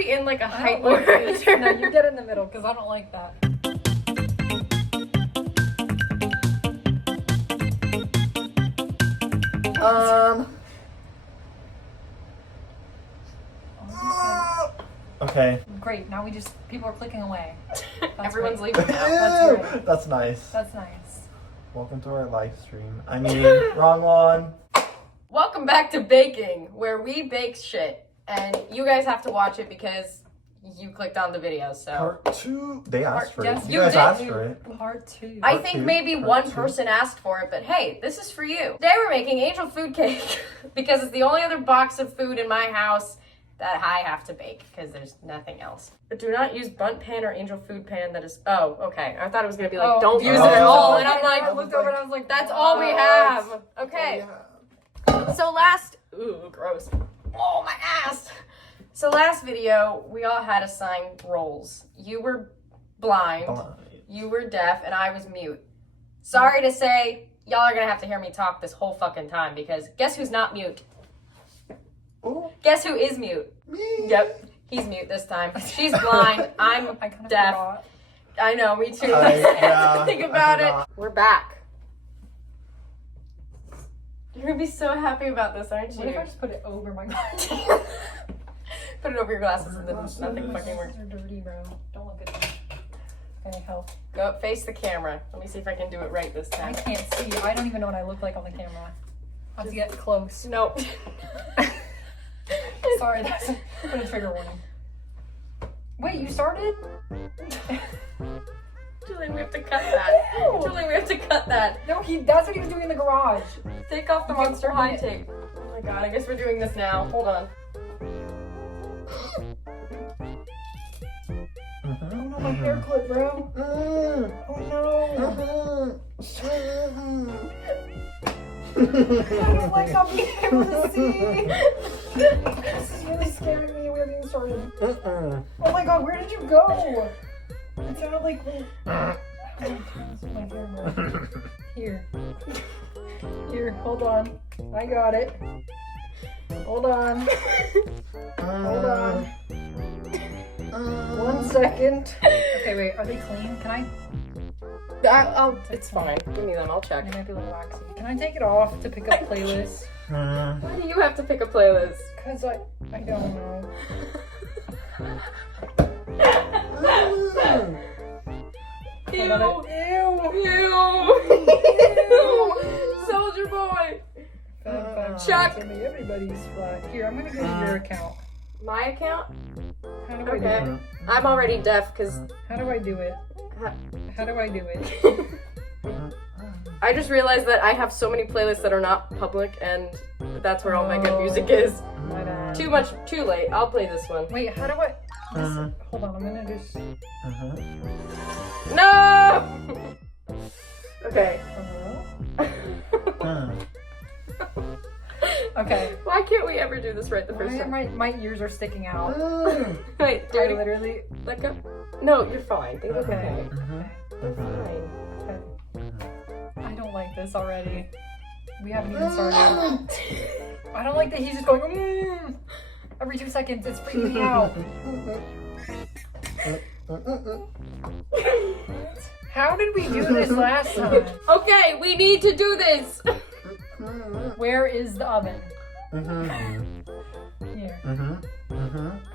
we in like a I height don't like order? this. No, you get in the middle because I don't like that. Okay. Great. Now people are clicking away. Everyone's great. leaving now. That's right. That's nice. That's nice. Welcome to our live stream. I mean, wrong one. Welcome back to baking, where we bake shit, and you guys have to watch it because you clicked on the video. So Part 2. They asked for yes, it. you You guys did. asked for it. Part 2. I Part think two, maybe part one two. person asked for it, but hey, this is for you. Today we're making angel food cake because it's the only other box of food in my house that I have to bake because there's nothing else. But do not use bunt pan or angel food pan that is, oh, okay. I thought it was gonna be like, Oh, don't use it oh. at all. And I'm I like, looked over and I was like, that's all we have. Okay. Yeah. So ooh, gross. Oh, my ass. So last video, we all had assigned roles. You were blind, you were deaf, and I was mute. Sorry to say, y'all are gonna have to hear me talk this whole fucking time because guess who's not mute? Oh, Guess who is mute? me. Yep, he's mute this time. She's blind, I'm I kind of deaf. forgot. I know, me too. I- I have yeah, to think I about it. forgot. We're back. You're gonna be so happy about this, aren't What if you? I just put it over my glasses? Put it over your glasses and then nothing fucking works. They're dirty, bro. Don't look at them. Okay, help. Go up, face the camera. Let me see if I can do it right this I time. can't see. I don't even know what I look like on the camera. I have to get close. Nope. Sorry, that's a trigger warning. Wait, you started? Julian, we have to cut that. No. Julian, we have to cut that. No, that's what he was doing in the garage. Take off the Monster High tape. Oh my god, I guess we're doing this now. Hold on. Oh no, my hair clip, bro. Oh no. I don't like not being able to see. This is really scaring me. We haven't even started. Oh my god, where did you go? It sounded like. My hair, bro. Here. Here, hold on. I got it. Hold on. Hold on. 1 second. Okay, wait, are they clean? Can It's fine. Give me them, I'll check. They might be a little waxy. Can I take it off to pick up playlists? Why do you have to pick a playlist? Because I don't know. Ew. Hold on. Ew. Ew. Soldier boy. Chuck. Everybody's flat. Here, I'm gonna go to your account. My account? How do I do Okay. it? I'm already deaf because How do I do it? Ha- How do I do it? I just realized that I have so many playlists that are not public and that's where all my good music is. My bad. Too late. I'll play this one. Wait, how do I? Hold on, I'm gonna just. No! Okay. Hello? Okay. Why can't we ever do this right the first Why time? my ears are sticking out. Wait, I dirty. literally. Let go. No, you're fine. They look okay. Okay. They're fine. I don't like this already. We haven't even started. I don't like that he's just going every 2 seconds. It's freaking me out. How did we do this last time? Okay, we need to do this. Where is the oven? Here.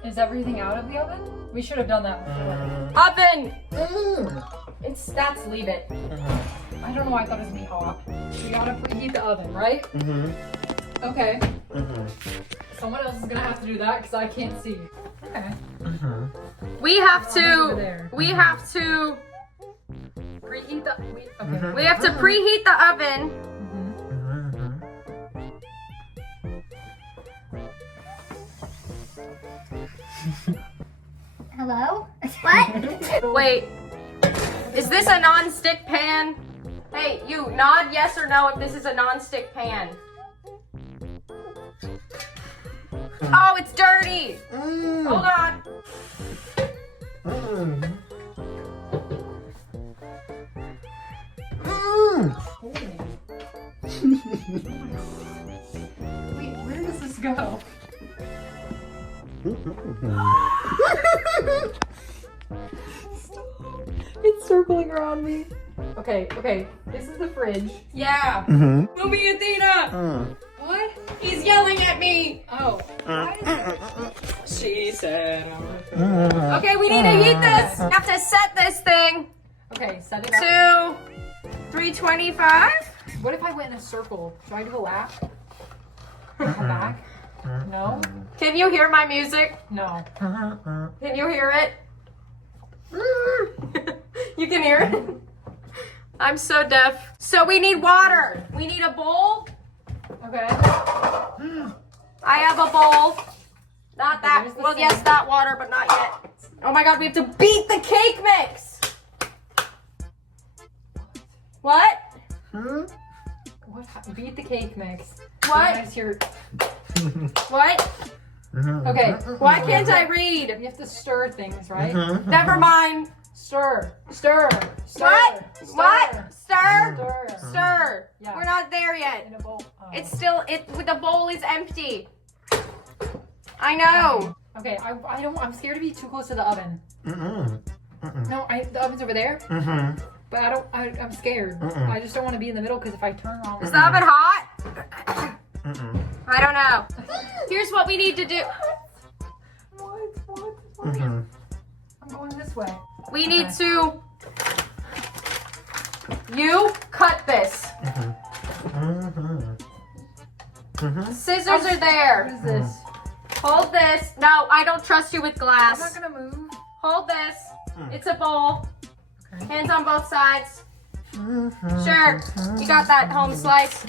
Is everything out of the oven? We should have done that before. Oven. That's leave it. I don't know why I thought it was gonna be hot. We gotta preheat the oven, right? Okay. Someone else is gonna have to do that because I can't see. Okay. We have Over to. there. We have to. Preheat the. Okay. We have to preheat the oven. Hello? What? Wait. Is this a non-stick pan? Hey, you nod yes or no if this is a non-stick pan. Oh, it's dirty. Hold on. Wait, where does this go? Okay, okay. This is the fridge. Yeah. Mm-hmm. Movie Athena. What? He's yelling at me. Oh. She said. Okay, we need to heat this. We have to set this thing Okay, set it up. to 325. What if I went in a circle? Should I do a lap? A back? No? Can you hear my music? No. Can you hear it? You can hear it? I'm so deaf. So we need water. We need a bowl. Okay. I have a bowl. Not that. there's the Well, thing. yes, that water, but not yet. Oh my god, we have to beat the cake mix. What? What? Beat the cake mix. What? Nice here. What? Okay. Why can't I read? You have to stir things, right? Never mind. Stir. Stir. Stir. What? Stir. What? Stir? Stir. Stir. Yeah. We're not there yet. In a bowl. Oh. It's still, the bowl is empty. I know. Okay, I'm scared to be too close to the oven. No, the oven's over there. But I'm scared. I just don't want to be in the middle because if I turn wrong. Is the oven hot? I don't know. Here's what we need to do. What? I'm going this way. We need to, you cut this. Scissors are What there. is this? Hold this. No, I don't trust you with I'm glass. not gonna move. Hold this. It's a bowl. Okay. Hands on both sides. Sure. You got that home slice.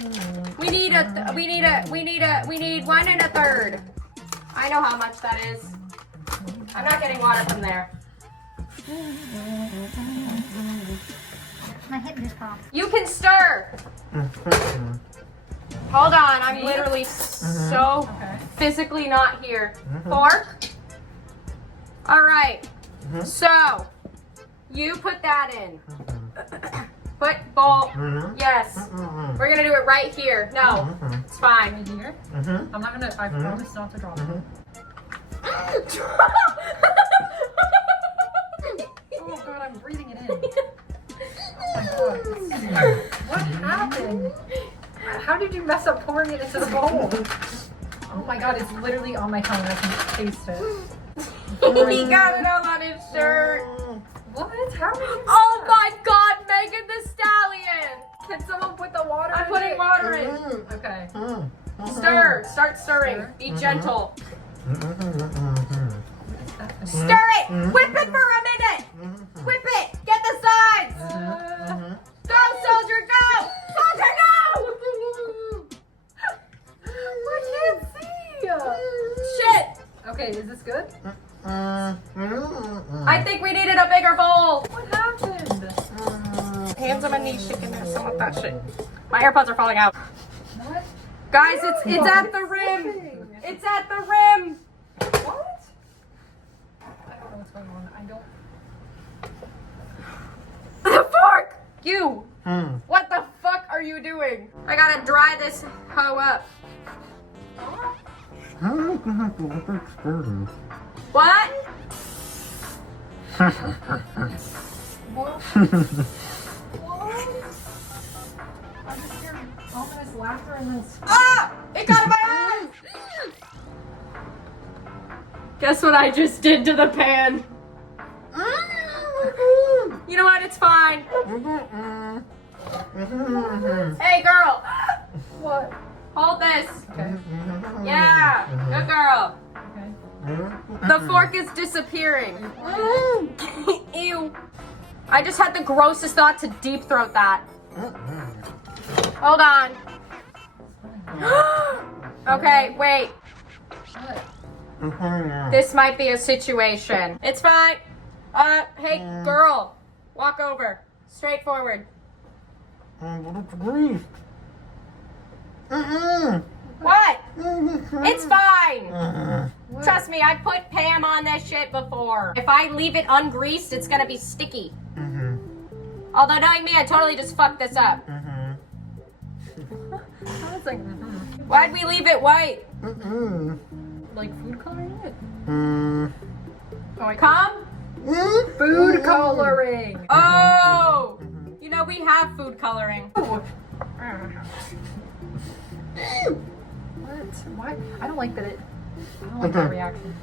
We need 1 1/3. I know how much that is. I'm not getting water from there. My hip just popped. You can stir. Hold on, I'm literally so Okay. physically not here. Fork. All right. So, you put that in. Put bowl. Yes. We're gonna do it right here. No, it's fine. Right here. I'm not gonna. I promise not to drop it. Oh god, I'm breathing it in. Oh my god. What happened? How did you mess up pouring it into the bowl? Oh my god, it's literally on my tongue. I can taste it. He got it all on his shirt. What? How did you? Oh my god, Megan the Stallion. Can someone put the water I'm in putting it? water in. Okay. Stir. Start stirring. Stir. Be gentle. That's Stir it. Whip it for a minute. Whip it. Get the sides. Go, soldier, go. Soldier, go. I can't see. Shit. Okay, is this good? I think we needed a bigger bowl. What happened? Hands on my knees, shaking their some of that shit. My AirPods are falling out. What? Guys, it's at the rim. It's at the rim. What? I don't know what's going on. I don't. The fork. You. What the fuck are you doing? I gotta dry this hoe up. What? What? I just hear ominous laughter and then. Ah! It got in my eyes! Guess what I just did to the pan? You know what? It's fine. Hey, girl. What? Hold this. Okay. Yeah. Good girl. Okay. The fork is disappearing. Ew. I just had the grossest thought to deep throat that. Hold on. Okay, wait. What? This might be a situation. It's fine. Hey, girl. Walk over. Straight forward. What? It's fine. Trust me, I put Pam on this shit before. If I leave it ungreased, it's gonna be sticky. Although knowing me, I totally just fucked this up. Sounds like Why'd we leave it white? like food coloring it. Come? Food coloring. Oh! You know, we have food coloring. What? Why? I don't like that it. I don't like that reaction.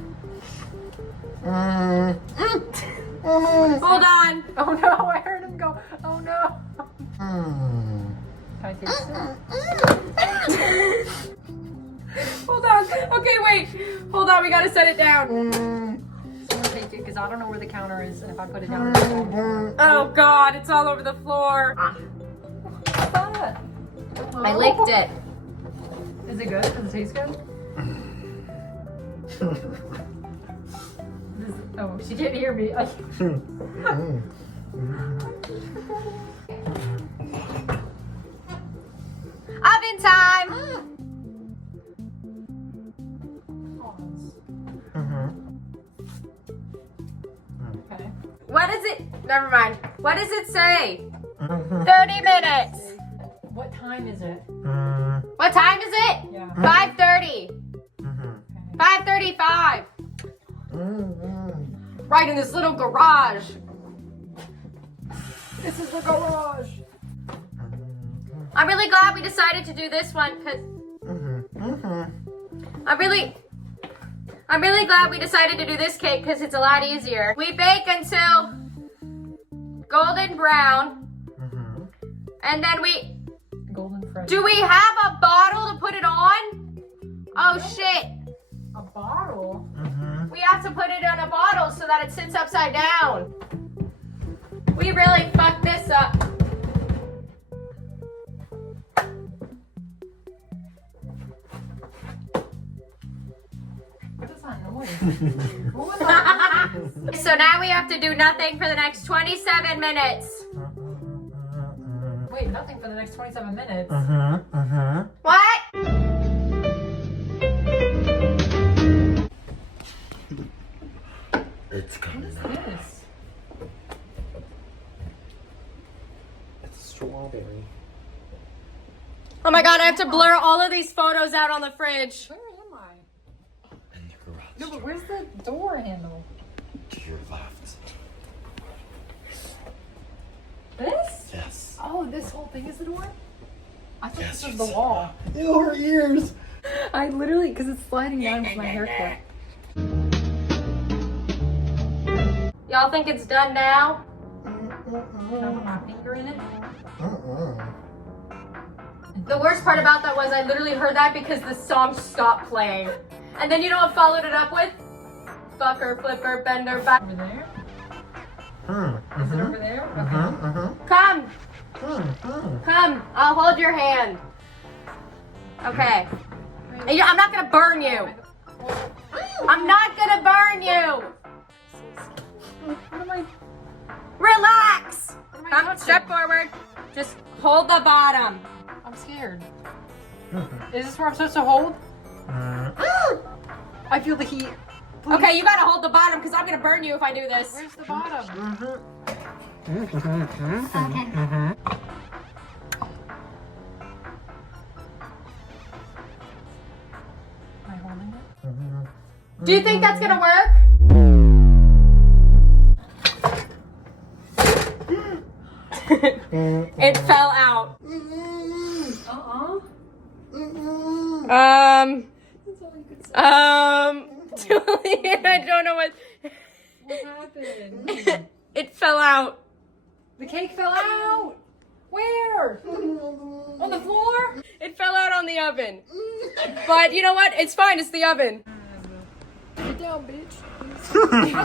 Hold on. Oh no! I heard him go. Oh no! Can I taste it? Hold on. Okay, wait. Hold on. We gotta set it down. Someone take it because I don't know where the counter is, and if I put it down, it's gonna Oh God, it's all over the floor. What's that? I licked it. Is it good? Does it taste good? Oh, she didn't hear me. Oven time. Okay. What is it? Never mind. What does it say? 30 minutes. What time is it? What time is it? Yeah. 5:30. 5:35. Right in this little garage. This is the garage. I'm really glad we decided to do this one because I'm really glad we decided to do this cake because it's a lot easier. We bake until golden brown, and then we. Golden fresh. Do we have a bottle to put it on? Oh shit! A bottle? We have to put it in a bottle so that it sits upside down. We really fucked this up. What is that noise? What was that? So now we have to do nothing for the next 27 minutes. Wait, nothing for the next 27 minutes. What? It's coming up. Yes. It's strawberry. Oh my god, I have to blur all of these photos out on the fridge. Where am I? In the garage. No, but where's the door handle? To your left. This? Yes. Oh, this whole thing is the door? I thought Yes, this was you the said wall. Ew, her ears. I literally, because it's sliding down with my haircut. Y'all think it's done now? Can I put my finger in it? The worst part about that was I literally heard that because the song stopped playing. And then you know what followed it up with? Fucker, flipper, bender, back. Over there? Is it over there? Okay. Come! Come! I'll hold your hand. Okay. And I'm not gonna burn you. I'm not gonna burn you! What am I? Relax! What am I Come, touching? step forward. Just hold the bottom. I'm scared. Is this where I'm supposed to hold? I feel the heat. Please. Okay, you gotta hold the bottom because I'm gonna burn you if I do this. Where's the bottom? Am I holding it? Do you think that's gonna work? It fell out. Julian, I don't know what. What happened? It fell out. The cake fell out. Where? On the floor? It fell out on the oven. But you know what? It's fine. It's the oven. Get down, bitch.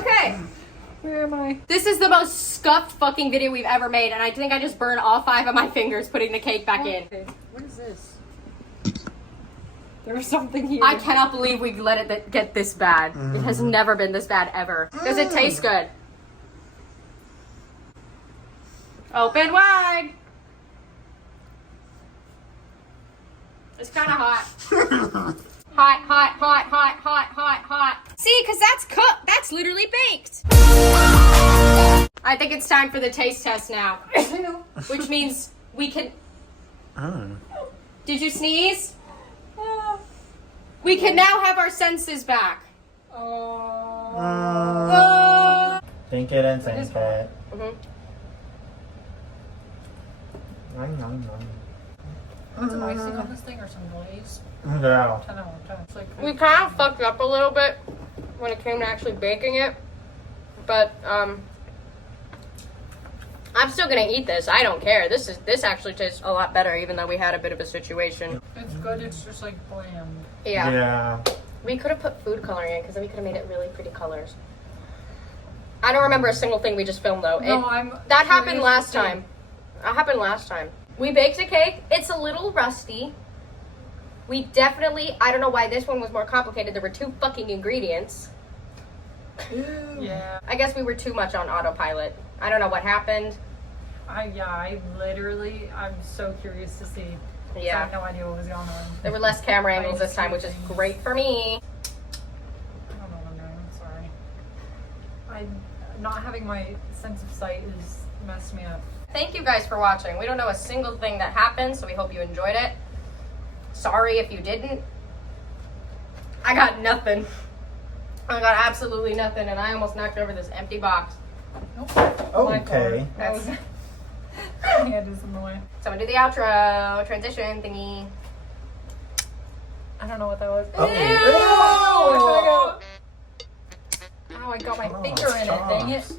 Okay. Where am I? This is the most scuffed fucking video we've ever made, and I think I just burned all 5 of my fingers putting the cake back in. Okay. What is this? There's something here. I cannot believe we let it get this bad. It has never been this bad ever. Does it taste good? Open wide. It's kind of hot. Hot, hot, hot, hot, hot, hot, hot. See, because that's cooked. That's literally baked. I think it's time for the taste test now. Which means we can... Did you sneeze? We can now have our senses back. Think it and think it. Want some icing on this thing or some glaze? Yeah. 10 out of 10. It's like We kind of fucked up a little bit when it came to actually baking it, but I'm still gonna eat this. I don't care. This actually tastes a lot better, even though we had a bit of a situation. it's good. It's just like bland. Yeah. Yeah. We could have put food coloring in because then we could have made it really pretty colors. I don't remember a single thing we just filmed though. That happened last time. That happened last time. We baked a cake. It's a little rusty. We definitely, I don't know why this one was more complicated. There were 2 fucking ingredients. Yeah. I guess we were too much on autopilot. I don't know what happened. I'm so curious to see. I Yeah. have no idea what was going on. There were less camera angles this time, which is great for me. I don't know what I'm doing. I'm sorry. Not having my sense of sight has messed me up. Thank you guys for watching. We don't know a single thing that happened, so we hope you enjoyed it. Sorry if you didn't. I got nothing. I got absolutely nothing, and I almost knocked over this empty box. Okay. That was. My hand is in the way. So I'm gonna do the outro transition thingy. I don't know what that was. Oh. Where should I go? Ow, I got my finger in it, dang it.